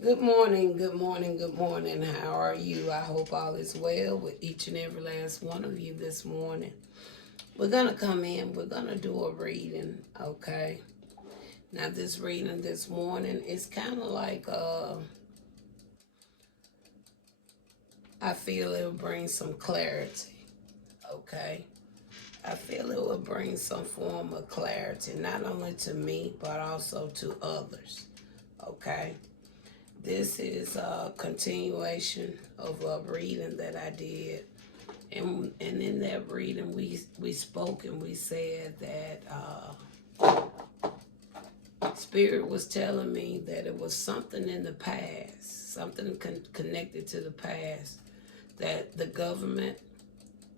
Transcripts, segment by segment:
Good morning, good morning, good morning. How are you? I hope all is well with each and every last one of you this morning. We're going to come in, we're going to do a reading, okay? Now, this reading this morning is kind of like, I feel it will bring some clarity, okay? I feel it will bring some form of clarity, not only to me, but also to others, okay? This is a continuation of a reading that I did. And in that reading, we spoke and we said that Spirit was telling me that it was something in the past, something connected to the past, that the government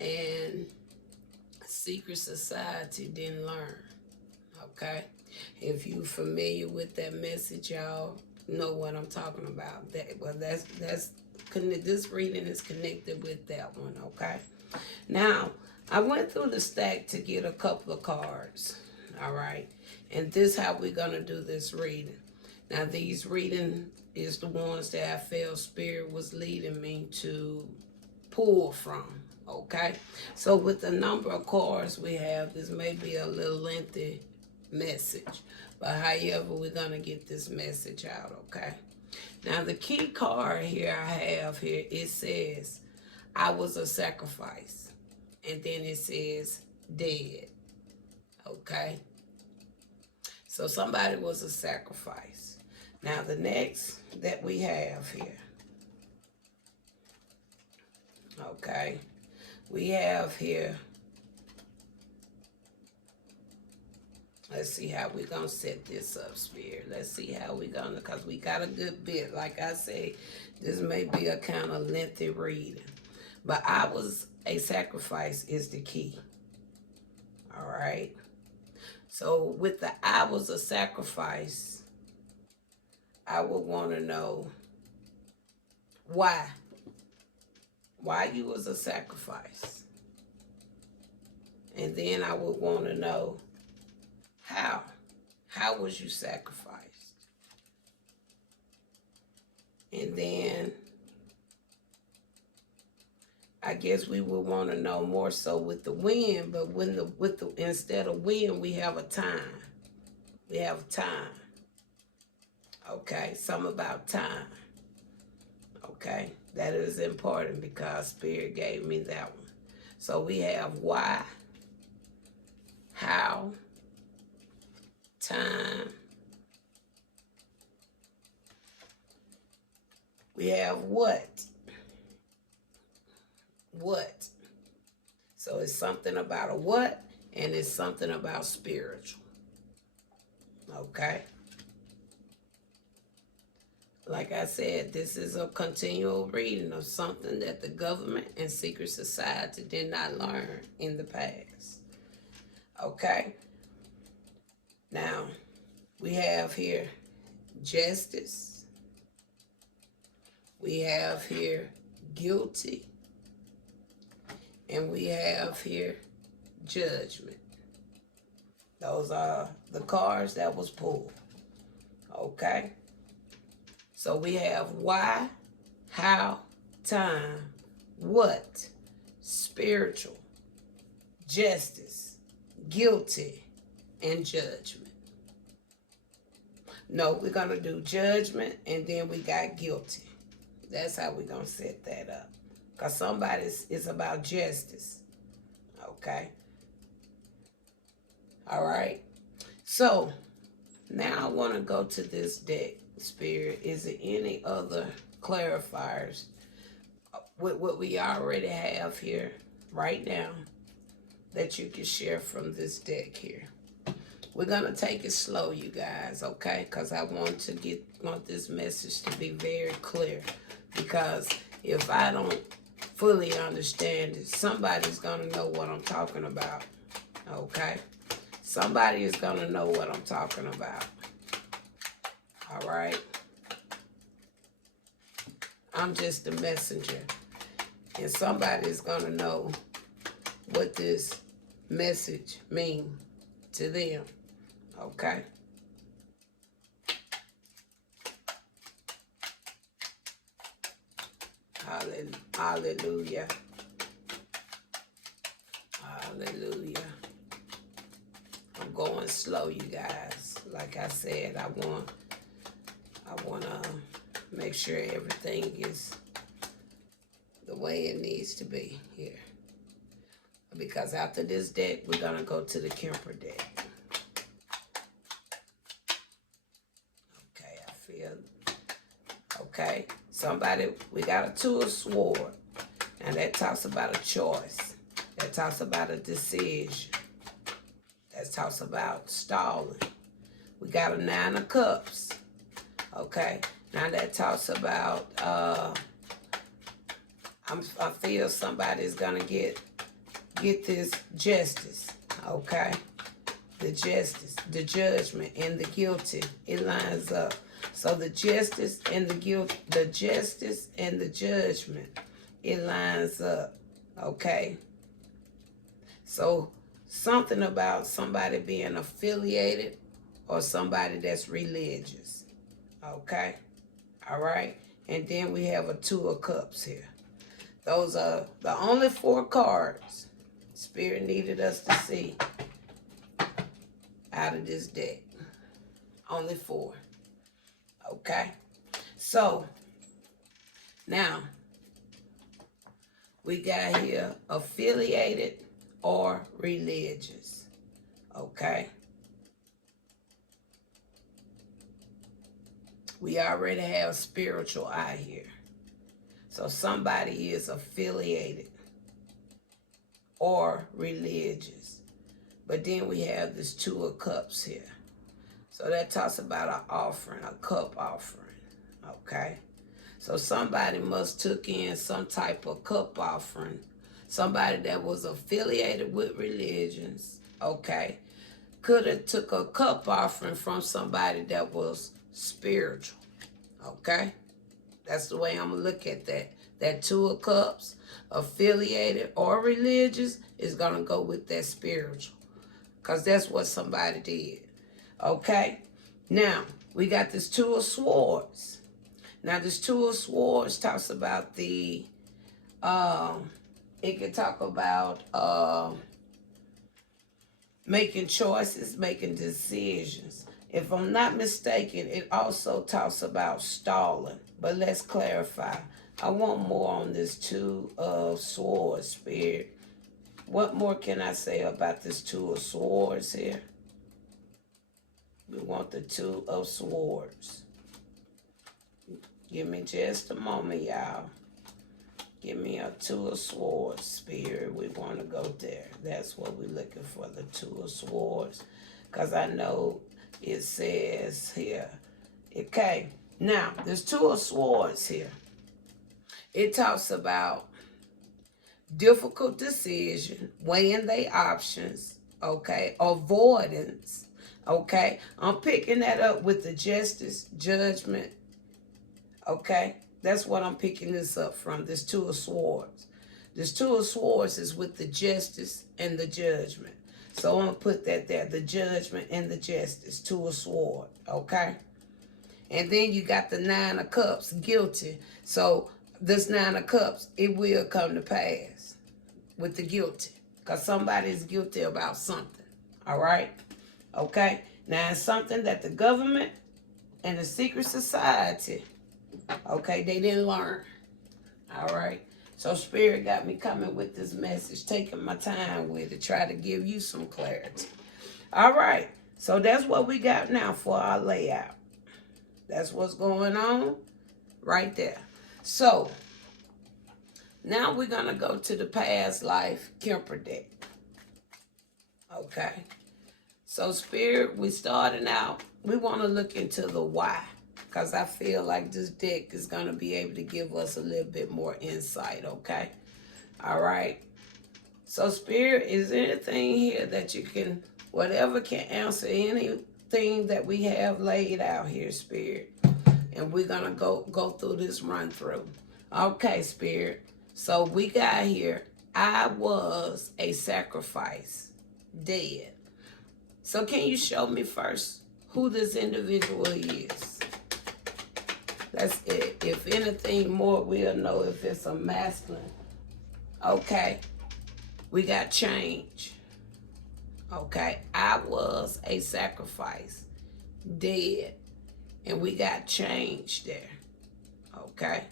and secret society didn't learn. Okay? If you familiar with that message, y'all know what I'm talking about. That's this reading is connected with that one, okay? Now, I went through the stack to get a couple of cards, all right? And this how we're going to do this reading. Now, these reading is the ones that I felt Spirit was leading me to pull from, okay? So with the number of cards we have, this may be a little lengthy message, but however, we're going to get this message out, okay? Now, the key card here I have here, it says, I was a sacrifice. And then it says, dead, okay? So somebody was a sacrifice. Now, the next that we have here, okay, we have here, let's see how we're going to set this up, Spirit. Let's see how we're going to, because we got a good bit. Like I say, this may be a kind of lengthy reading. But I was a sacrifice is the key. All right. So with the I was a sacrifice, I would want to know why. Why you was a sacrifice. And then I would want to know how. How was you sacrificed? And then I guess we would want to know more so with the when, but when the instead of when, we have a time. We have time. Okay, some about time. Okay, that is important because Spirit gave me that one. So we have why, how, time. We have what. What. So it's something about a what, and it's something about spiritual. Okay? Like I said, this is a continual reading of something that the government and secret society did not learn in the past. Okay? Now, we have here justice. We have here guilty. And we have here judgment. Those are the cards that was pulled. Okay? So we have why, how, time, what, spiritual, justice, guilty, and judgment. No, we're going to do judgment and then we got guilty. That's how we're going to set that up. Because somebody's is about justice. Okay? All right? So, now I want to go to this deck, Spirit. Is there any other clarifiers with what we already have here right now that you can share from this deck here? We're going to take it slow, you guys, okay? Because I want this message to be very clear. Because if I don't fully understand it, somebody's going to know what I'm talking about, okay? Somebody is going to know what I'm talking about, all right? I'm just the messenger, and somebody is going to know what this message means to them, okay? Hallelujah. Hallelujah. I'm going slow, you guys. Like I said, I want to make sure everything is the way it needs to be here. Because after this deck, we're going to go to the Kemper deck. Okay, I feel... Okay, somebody, we got a Two of Swords. And that talks about a choice. That talks about a decision. That talks about stalling. We got a Nine of Cups. Okay, now that talks about, I feel somebody's gonna get this justice. Okay, the justice, the judgment, and the guilty. It lines up. So the justice and the guilt, the justice and the judgment, it lines up. Okay. So something about somebody being affiliated or somebody that's religious. Okay. All right. And then we have a Two of Cups here. Those are the only 4 cards Spirit needed us to see out of this deck. Only 4. Okay. So now we got here affiliated or religious. Okay. We already have spiritual eye here. So somebody is affiliated or religious. But then we have this Two of Cups here. So that talks about an offering, a cup offering. Okay. So somebody must took in some type of cup offering. Somebody that was affiliated with religions. Okay. Could have took a cup offering from somebody that was spiritual. Okay. That's the way I'm going to look at that. That Two of Cups, affiliated or religious, is going to go with that spiritual. Because that's what somebody did. Okay. Now, we got this Two of Swords. Now, this Two of Swords talks about the, it can talk about making choices, making decisions. If I'm not mistaken, it also talks about stalling. But let's clarify. I want more on this Two of Swords, Spirit. What more can I say about this Two of Swords here? We want the Two of Swords. Give me just a moment, y'all. Give me a Two of Swords, Spirit. We want to go there. That's what we're looking for, the Two of Swords. Because I know it says here. Okay. Now, there's Two of Swords here. It talks about difficult decision, weighing their options, okay, avoidance, okay. I'm picking that up with the justice, judgment, okay. That's what I'm picking this up from, this Two of Swords. This Two of Swords is with the justice and the judgment. So I'm going to put that there, the judgment and the justice, Two of Swords, okay. And then you got the Nine of Cups, guilty. So this Nine of Cups, it will come to pass with the guilty. Because somebody's guilty about something. All right? Okay? Now, it's something that the government and the secret society, okay, they didn't learn. All right? So Spirit got me coming with this message, taking my time with it, try to give you some clarity. All right. So that's what we got now for our layout. That's what's going on right there. So now we're going to go to the past life Kemper deck. Okay. So Spirit, we starting out, we want to look into the why. Because I feel like this deck is going to be able to give us a little bit more insight, okay? All right. So Spirit, is there anything here that you can, whatever can answer anything that we have laid out here, Spirit? And we're going to go through this run through. Okay, Spirit. So we got here, I was a sacrifice, dead. So can you show me first who this individual is? If anything more, we'll know if it's a masculine. Okay, we got change. Okay, I was a sacrifice, dead, and we got change there. Okay.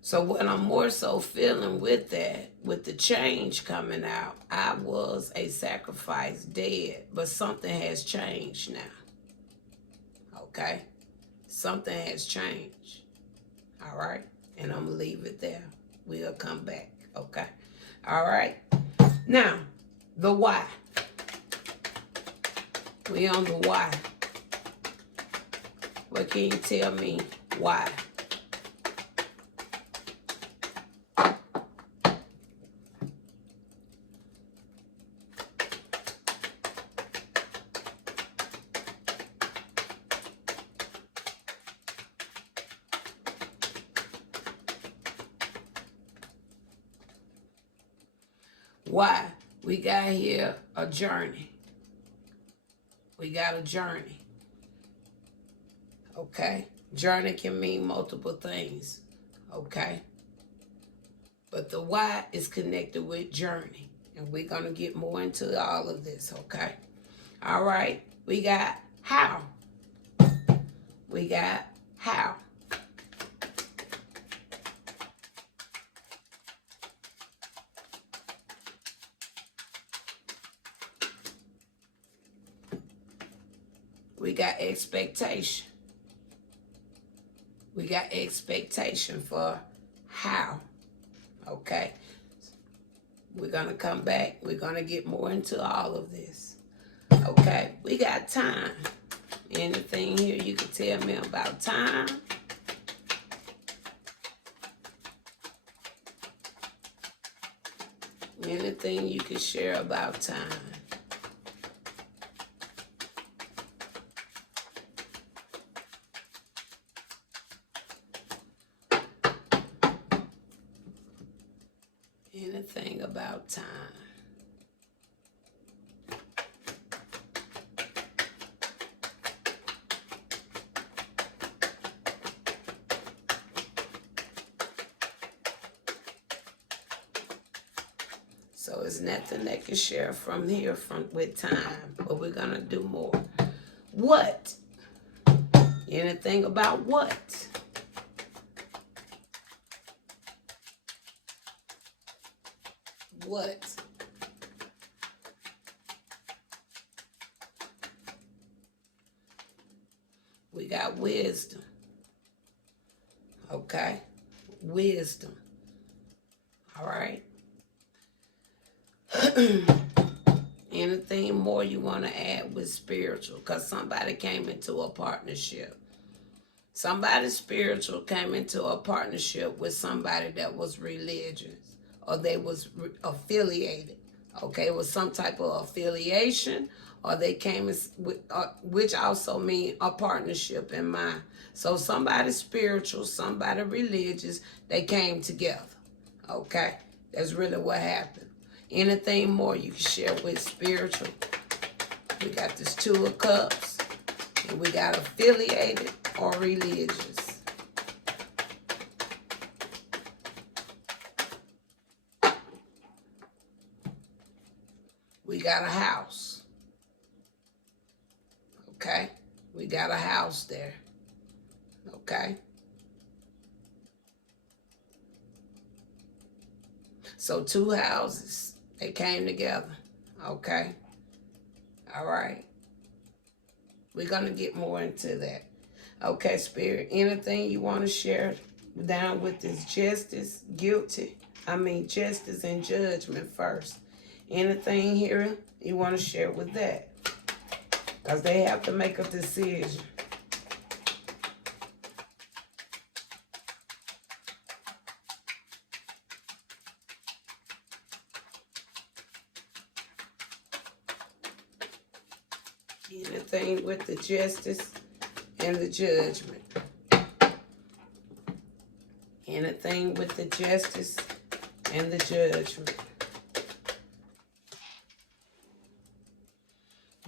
So what I'm more so feeling with that, with the change coming out, I was a sacrifice, dead, but something has changed now. Okay? Something has changed. All right? And I'm going to leave it there. We'll come back. Okay? All right? Now, the why. We on the why. What can you tell me why? Why? We got here a journey. We got a journey. Okay? Journey can mean multiple things. Okay? But the why is connected with journey. And we're going to get more into all of this. Okay? All right? We got how. We got how. We got expectation. We got expectation for how. Okay? We're going to come back. We're going to get more into all of this. Okay? We got time. Anything here you can tell me about time? Anything you can share about time? Anything about time? So it's nothing that can share from here with time, but we're gonna do more. What? Anything about what? What? We got wisdom. Okay? Wisdom. All right? Anything more you want to add with spiritual? Because somebody came into a partnership. Somebody spiritual came into a partnership with somebody that was religious, or they was affiliated. Okay, it was some type of affiliation, or they came with, which also mean a partnership in mind. So somebody spiritual, somebody religious, they came together. Okay, that's really what happened. Anything more you can share with spiritual? We got this Two of Cups, and we got affiliated or religious. We got a house. Okay? We got a house there. Okay? So two houses, they came together. Okay? All right. We're going to get more into that. Okay, Spirit, anything you want to share down with this justice, justice and judgment first. Anything here you want to share with that? Because they have to make a decision. Anything with the justice and the judgment. Anything with the justice and the judgment.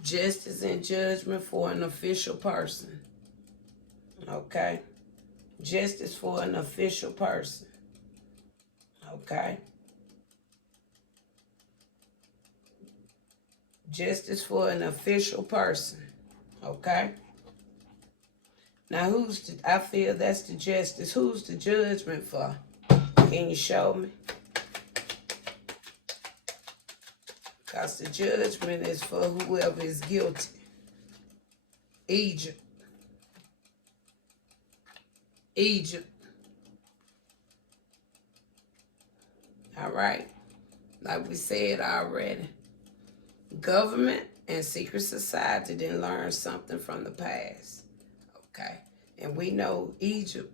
Justice and judgment for an official person. Okay? Justice for an official person. Okay? Justice for an official person. Okay? Now, I feel that's the justice. Who's the judgment for? Can you show me? Because the judgment is for whoever is guilty. Egypt. Egypt. All right. Like we said already, government and secret society didn't learn something from the past. Okay. And we know Egypt.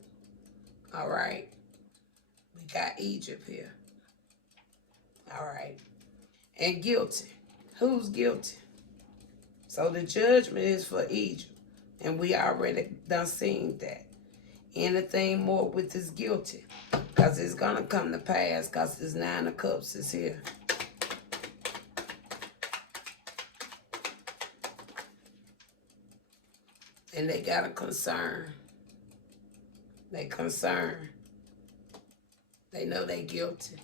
All right. We got Egypt here. All right. And guilty. Who's guilty? So the judgment is for Egypt. And we already done seen that. Anything more with this guilty. Because it's going to come to pass because this 9 of Cups is here. And they got a concern. They concerned. They know they guilty.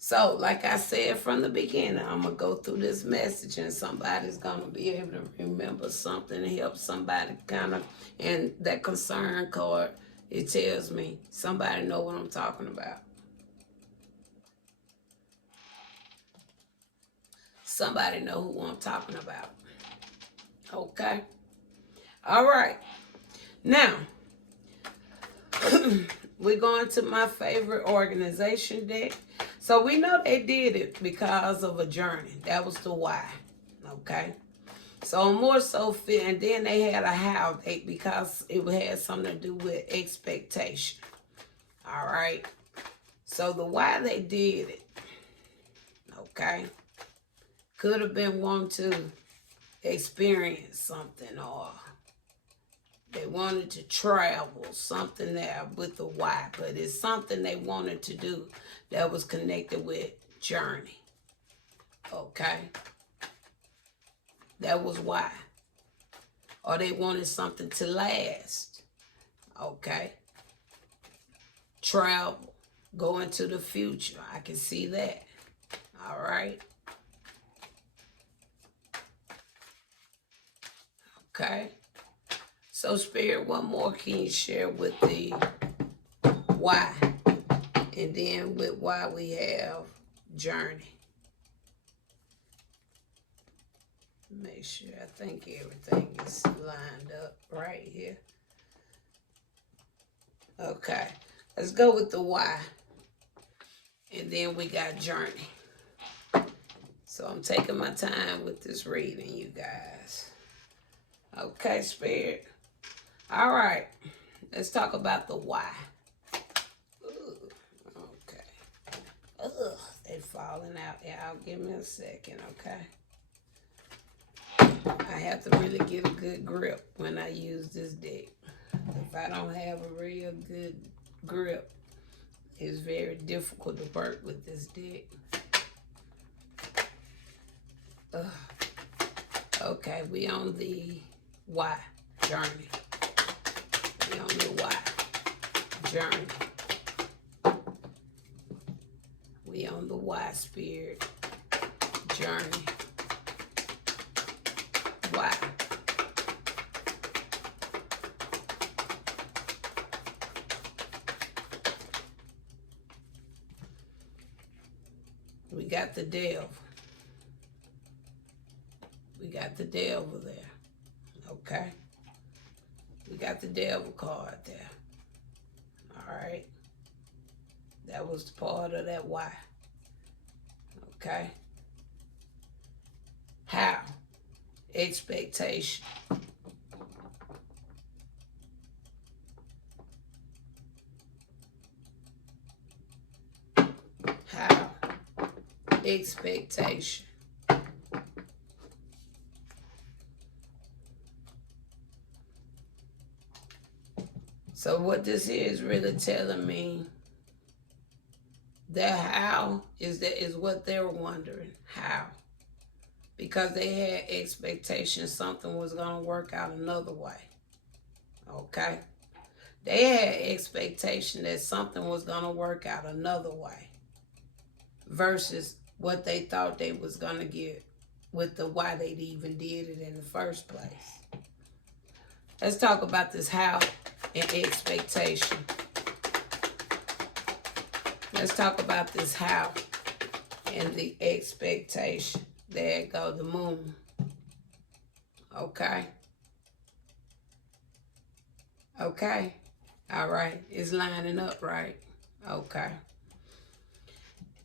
So, like I said from the beginning, I'm going to go through this message and somebody's going to be able to remember something and help somebody kind of, and that concern card, it tells me somebody know what I'm talking about. Somebody know who I'm talking about. Okay? All right. Now, we're going to my favorite organization deck. So we know they did it because of a journey. That was the why. Okay? So more so, and then they had a how date because it had something to do with expectation. All right? So the why they did it, okay, could have been wanting to experience something, or they wanted to travel, something there with the why, but it's something they wanted to do that was connected with journey. Okay? That was why. Or they wanted something to last. Okay? Travel. Go into the future. I can see that. All right? Okay? So, Spirit, what more can you share with the why? And then with why we have journey. Make sure I think everything is lined up right here. Okay. Let's go with the why. And then we got journey. So I'm taking my time with this reading, you guys. Okay, Spirit. All right. Let's talk about the why. Ooh, okay. Ugh, they falling out. Y'all give me a second, okay? I have to really get a good grip when I use this deck. If I don't have a real good grip, it's very difficult to work with this deck. Okay, we on the why journey. We on the why journey. We on the why, Spirit journey. Why? We got the devil. We got the devil there. Okay? We got the devil card there. All right? That was part of that why. Okay? How? Expectation. How? Expectation. So what this here is really telling me, that how is what they're wondering. How? Because they had expectations something was going to work out another way. Okay? They had expectation that something was going to work out another way versus what they thought they was going to get with the why they even did it in the first place. Let's talk about this how and expectation. Let's talk about this how and the expectation. There it go, the moon. Okay. Okay. All right. It's lining up, right? Okay.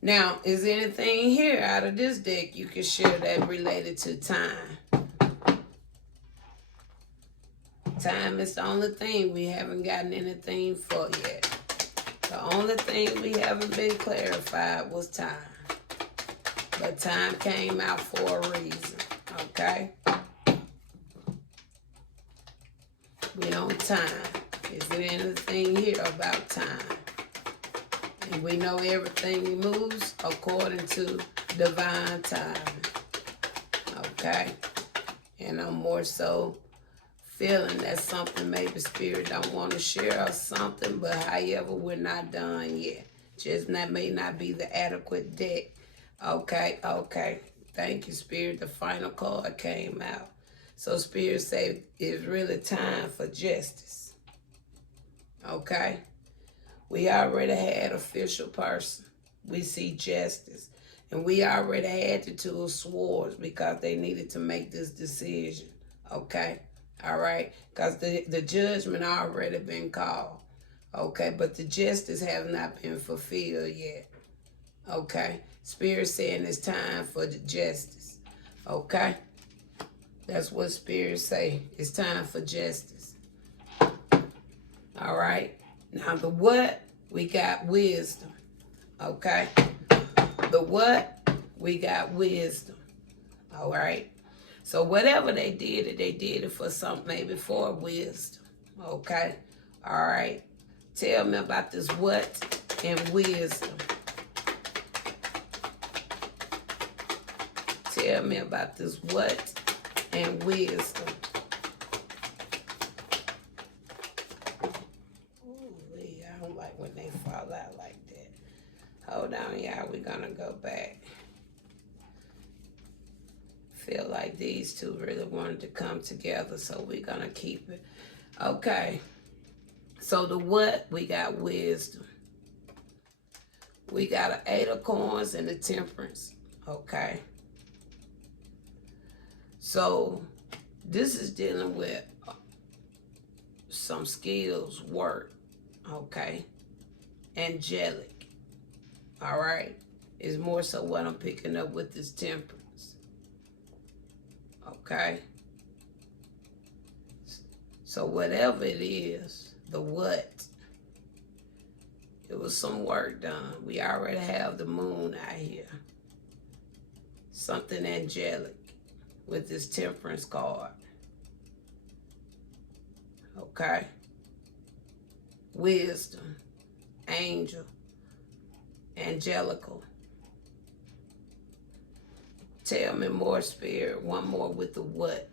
Now, is anything here out of this deck you can share that related to time? Time is the only thing we haven't gotten anything for yet. The only thing we haven't been clarified was time. But time came out for a reason, okay? We on time. Is there anything here about time? And we know everything moves according to divine timing, okay? And I'm more so feeling that something maybe Spirit don't want to share or something, but however, we're not done yet. Just that may not be the adequate deck. Okay, okay. Thank you, Spirit. The final card came out. So Spirit say it's really time for justice. Okay? We already had official person. We see justice. And we already had the Two of Swords because they needed to make this decision. Okay? All right? Because the judgment already been called. Okay? But the justice have not been fulfilled yet. Okay? Spirit saying it's time for the justice. Okay? That's what Spirit say. It's time for justice. All right? Now the what? We got wisdom. Okay? The what? We got wisdom. All right? So whatever they did it for something, maybe for wisdom. Okay? All right? Tell me about this what and wisdom. Tell me about this what and wisdom. Ooh, I don't like when they fall out like that. Hold on, y'all. We're going to go back. Feel like these two really wanted to come together, so we're going to keep it. Okay. So the what? We got wisdom. We got an 8 of coins and a temperance. Okay. So this is dealing with some skills, work. Okay. Angelic. All right. Is more so what I'm picking up with this temperance. Okay. So whatever it is, the what, it was some work done. We already have the moon out here. Something angelic with this temperance card. Okay. Wisdom, angel, angelical. Tell me more, Spirit. One more with the what.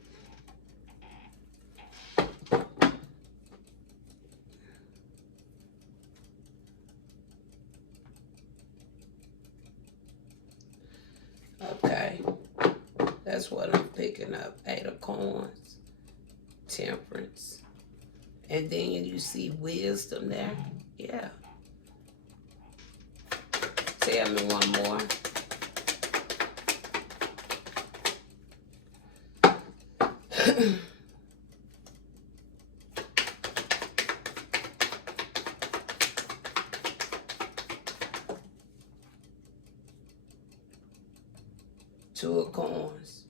Okay. That's what I'm picking up. 8 of coins, temperance. And then you see wisdom there. Yeah. Tell me one more. Two of coins.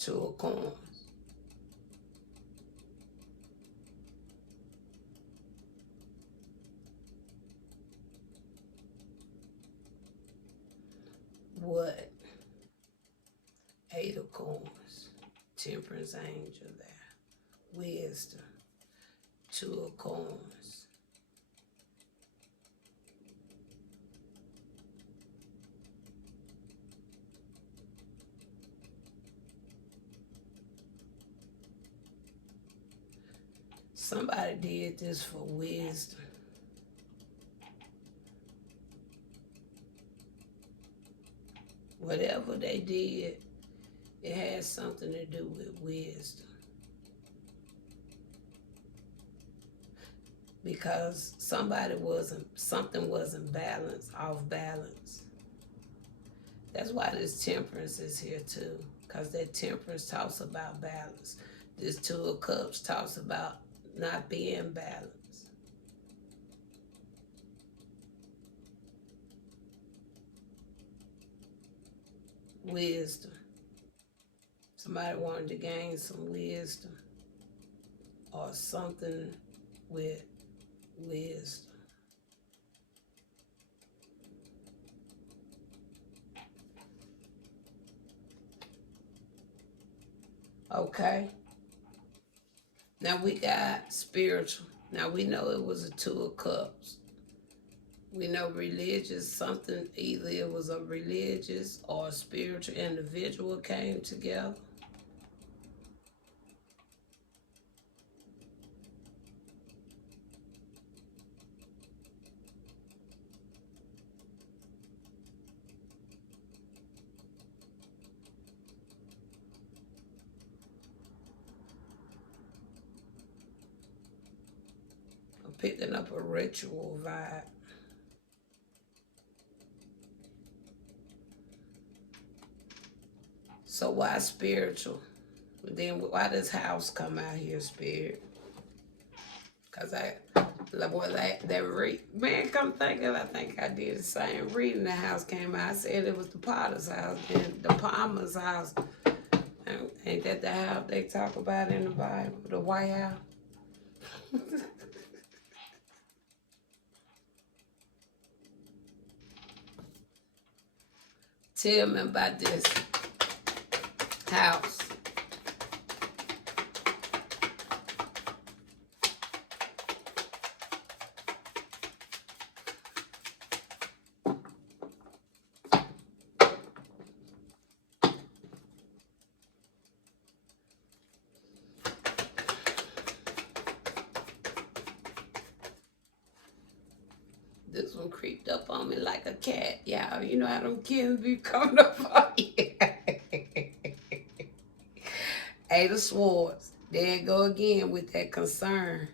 Two of coins. What? 8 of coins. Temperance angel there. Wisdom. 2 of coins. Somebody did this for wisdom. Whatever they did, it had something to do with wisdom. Because something wasn't balanced, off balance. That's why this temperance is here too. Because that temperance talks about balance. This Two of Cups talks about not being balanced. Wisdom. Somebody wanted to gain some wisdom or something with wisdom. Okay. Now we got spiritual. Now we know it was a Two of Cups. We know religious, something, either it was a religious or a spiritual individual came together. I'm picking up a ritual vibe. So why spiritual? Then why does house come out here, spirit? Because man, come think of it, I think I did the same reading. The house came out. I said it was the Potter's house and the Palmer's house. Ain't that the house they talk about in the Bible? The White House? Tell me about this house. This one creeped up on me like a cat. Yeah, you know how them kids be coming up on you. Eight of Swords. There you go again with that concern.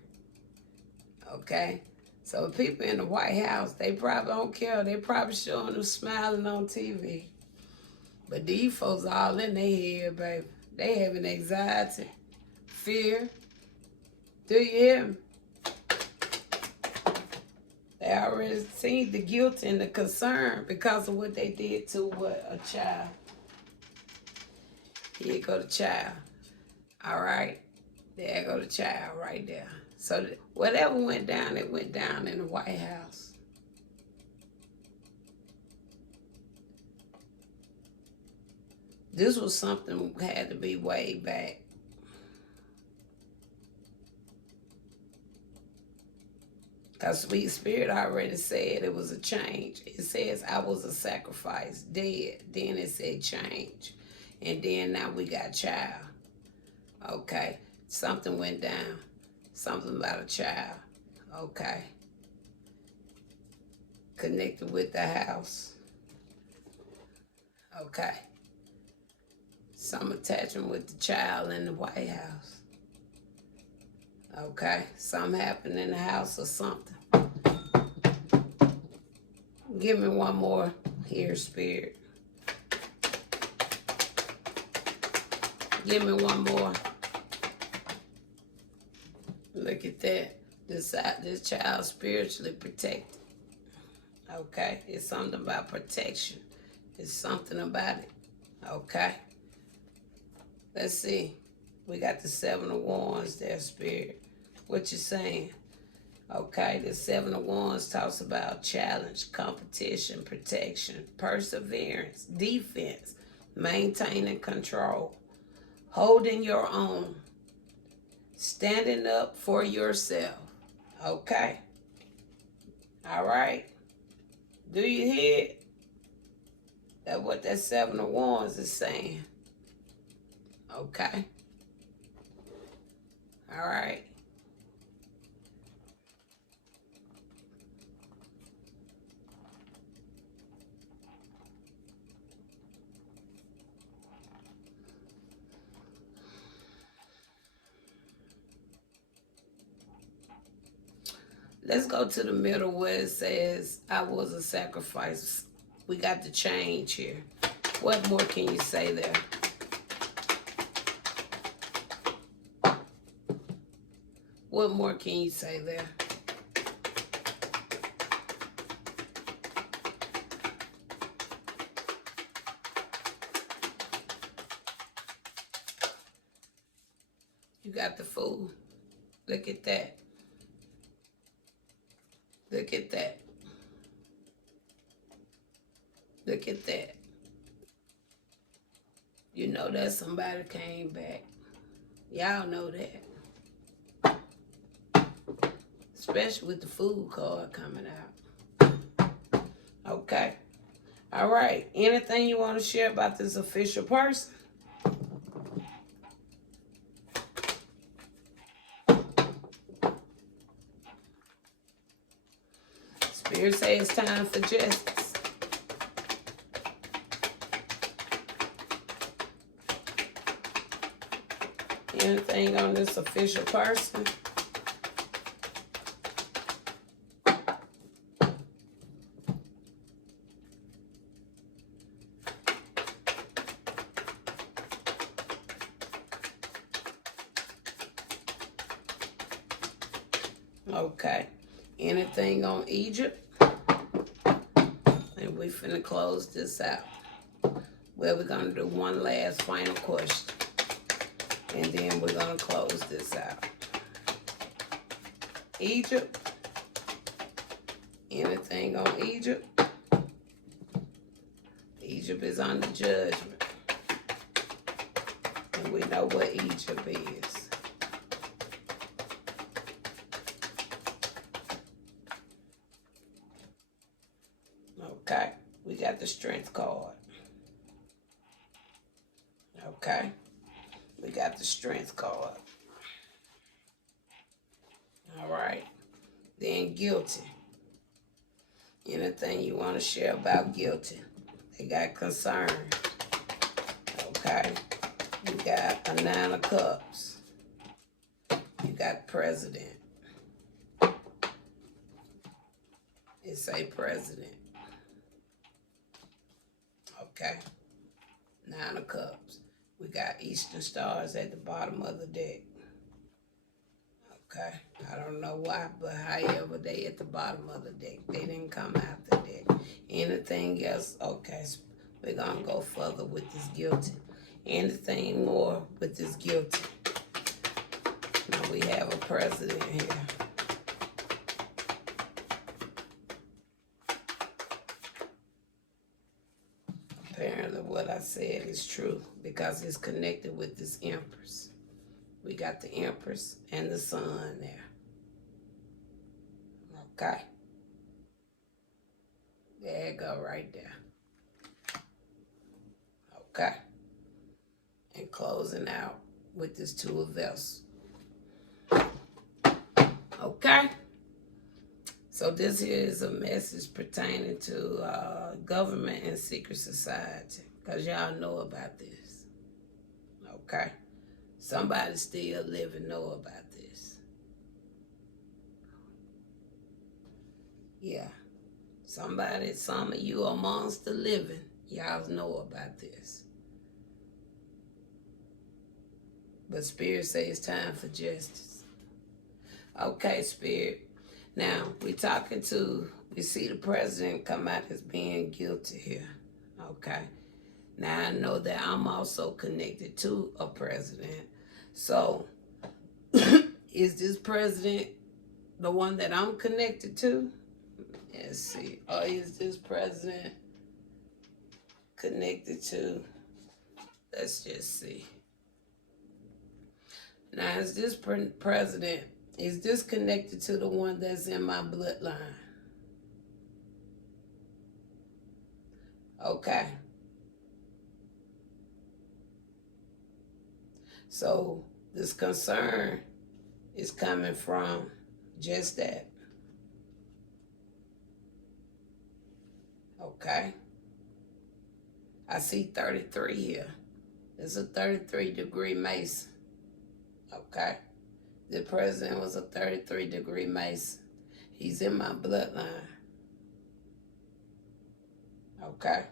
Okay? So people in the White House, they probably don't care. They probably showing them smiling on TV. But these folks all in their head, baby. They having anxiety, fear. Do you hear me? They already seen the guilt and the concern because of what they did to a child. Here go the child. All right. There go the child right there. So whatever went down, it went down in the White House. This was something that had to be way back. Because Sweet Spirit already said it was a change. It says, I was a sacrifice, dead. Then it said change. And then now we got child. Okay. Something went down. Something about a child. Okay. Connected with the house. Okay. Some attachment with the child in the White House. Okay. Something happened in the house or something. Give me one more here, Spirit. Give me one more. Look at that. This child spiritually protected. Okay? It's something about protection. It's something about it. Okay? Let's see. We got the Seven of Wands there, Spirit. What you saying? Okay, the Seven of Wands talks about challenge, competition, protection, perseverance, defense, maintaining control, holding your own, standing up for yourself. Okay? All right? Do you hear it? That's what that Seven of Wands is saying. Okay? All right? Let's go to the middle where it says, I was a sacrifice. We got the change here. What more can you say there? What more can you say there? You got the fool. Look at that. Look at that. Look at that. You know that somebody came back. Y'all know that. Especially with the food card coming out. Okay. All right. Anything you want to share about this official person? Spirit say it's time for justice. Anything on this official person? Okay. Anything on Egypt? And we finna close this out. Well, we're gonna do one last final question. And then we're gonna close this out. Egypt. Anything on Egypt? Egypt is under judgment. And we know what Egypt is. Okay, we got the strength card. Okay, we got the strength card. All right, then guilty. Anything you want to share about guilty? They got concern. Okay, you got a 9 of cups. You got president. It say president. Okay, 9 of cups. We got Eastern Stars at the bottom of the deck. Okay, I don't know why, but however, they at the bottom of the deck. They didn't come out the deck. Anything else? Okay, we're gonna go further with this guilty. Anything more with this guilty? Now we have a president here. Apparently what I said is true because it's connected with this Empress. We got the Empress and the Sun there. Okay. There you go right there. Okay. And closing out with this 2 of Vessels. Okay. So this here is a message pertaining to government and secret society. Because y'all know about this. Okay. Somebody still living know about this. Yeah. Somebody, some of you amongst the living, y'all know about this. But Spirit says it's time for justice. Okay, Spirit. Now, we see the president come out as being guilty here. Okay. Now, I know that I'm also connected to a president. So, is this president the one that I'm connected to? Let's see. Or is this president connected to? Let's just see. Now, is this president, is this connected to the one that's in my bloodline? Okay. So this concern is coming from just that. Okay. I see 33 here. It's a 33-degree Mason. Okay. The president was a 33-degree Mason. He's in my bloodline. Okay?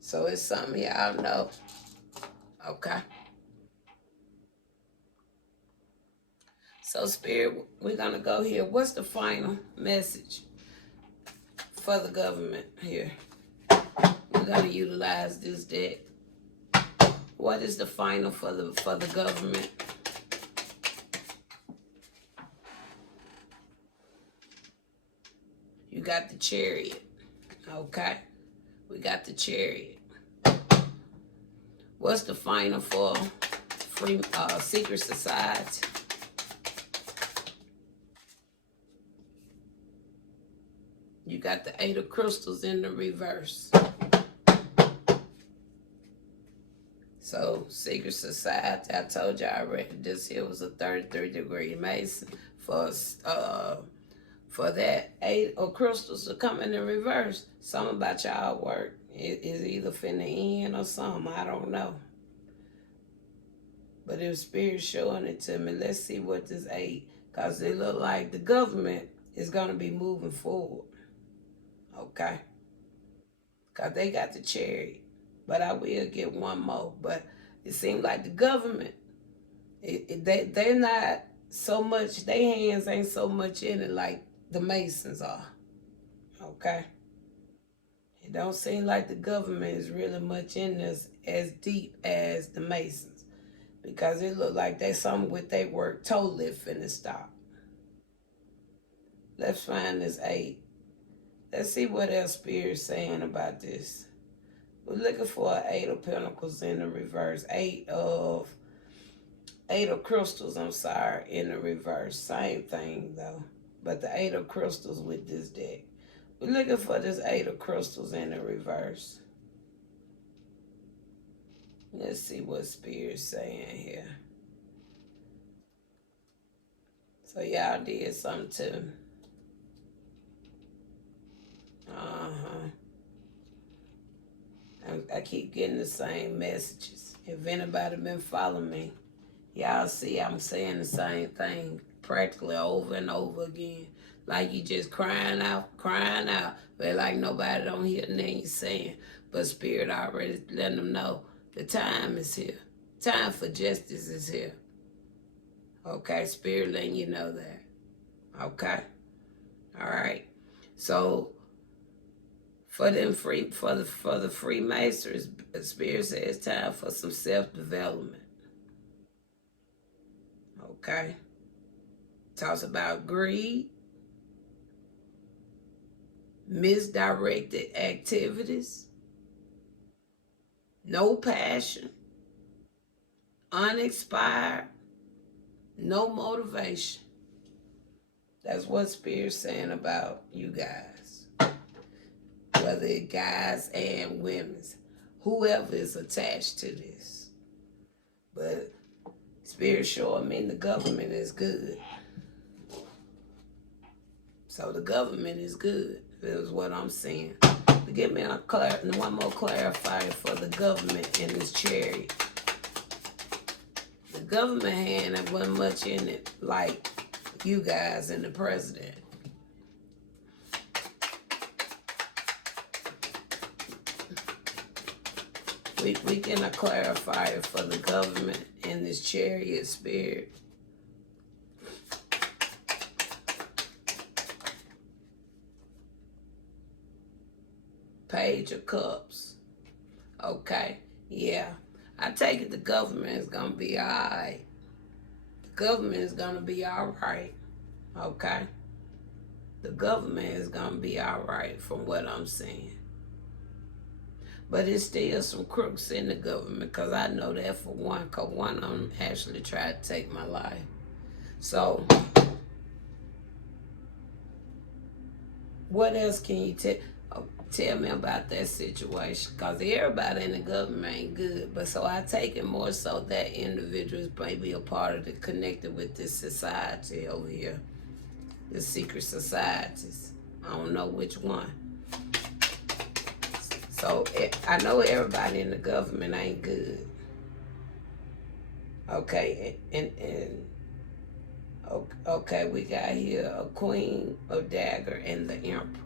So it's something y'all know. Okay? So, Spirit, we're going to go here. What's the final message for the government here? We're going to utilize this deck. What is the final for the government? You got the Chariot. Okay? We got the Chariot. What's the final for free secret society? You got the Eight of Crystals in the reverse. So, secret society, I told you already, this here was a 33-degree Mason. For that Eight of Crystals to come in the reverse, something about y'all work is either finna end or something, I don't know. But if Spirit showing it to me, let's see what this 8, because it look like the government is going to be moving forward. Okay? Because they got the Chariot. But I will get one more. But it seems like the government, they're not so much, their hands ain't so much in it like the Masons are. Okay? It don't seem like the government is really much in this as deep as the Masons. Because it look like they something with their work totally finna stop. Let's find this 8. Let's see what else Spirit's saying about this. We're looking for an 8 of Pentacles in the reverse. 8 of Crystals, I'm sorry, in the reverse. Same thing, though. But the 8 of Crystals with this deck. We're looking for this 8 of Crystals in the reverse. Let's see what Spirit's saying here. So y'all did something too. I keep getting the same messages. If anybody been following me, y'all see I'm saying the same thing practically over and over again. Like you just crying out, but like nobody don't hear nothing you saying. But Spirit already letting them know the time is here. Time for justice is here. Okay, Spirit letting you know that. Okay? All right. So for the Freemasons, Spirit says it's time for some self-development. Okay? Talks about greed, misdirected activities, no passion, unexpired, no motivation. That's what Spirit's saying about you guys. Whether it's guys and women's, whoever is attached to this. But Spirit showing me the government is good. So the government is good, is what I'm saying. But give me one more clarifier for the government in this Chariot. The government hand wasn't much in it like you guys and the president. We get a clarifier for the government in this Chariot, Spirit. Page of Cups. Okay, yeah. I take it the government is going to be all right. The government is going to be all right. Okay? The government is going to be all right from what I'm seeing. But it's still some crooks in the government, because I know that for one, because one of them actually tried to take my life. So, what else can you tell me about that situation? Because everybody in the government ain't good. But so I take it more so that individuals may be a part of the connected with this society over here. The secret societies. I don't know which one. So I know everybody in the government ain't good. Okay, and Okay, we got here a Queen of Dagger and the Emperor.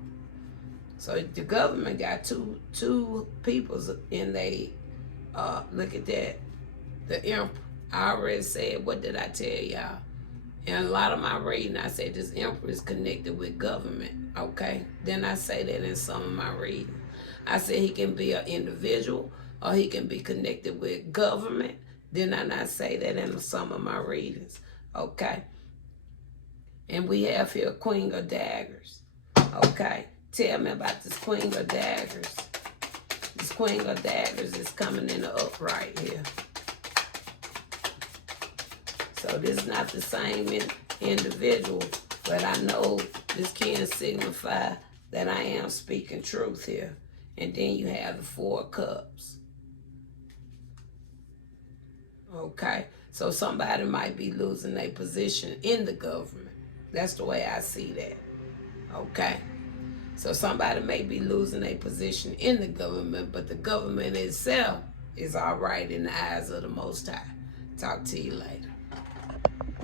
So the government got two peoples in they look at that. The Emperor. I already said, what did I tell y'all? And a lot of my reading, I said this Emperor is connected with government. Okay? Then I say that in some of my reading. I said he can be an individual or he can be connected with government. Then I not say that in some of my readings. Okay? And we have here Queen of Daggers. Okay? Tell me about this Queen of Daggers. This Queen of Daggers is coming in the upright here. So this is not the same individual, but I know this can signify that I am speaking truth here. And then you have the Four of Cups. Okay? So somebody might be losing their position in the government. That's the way I see that. Okay? So somebody may be losing their position in the government, but the government itself is all right in the eyes of the Most High. Talk to you later.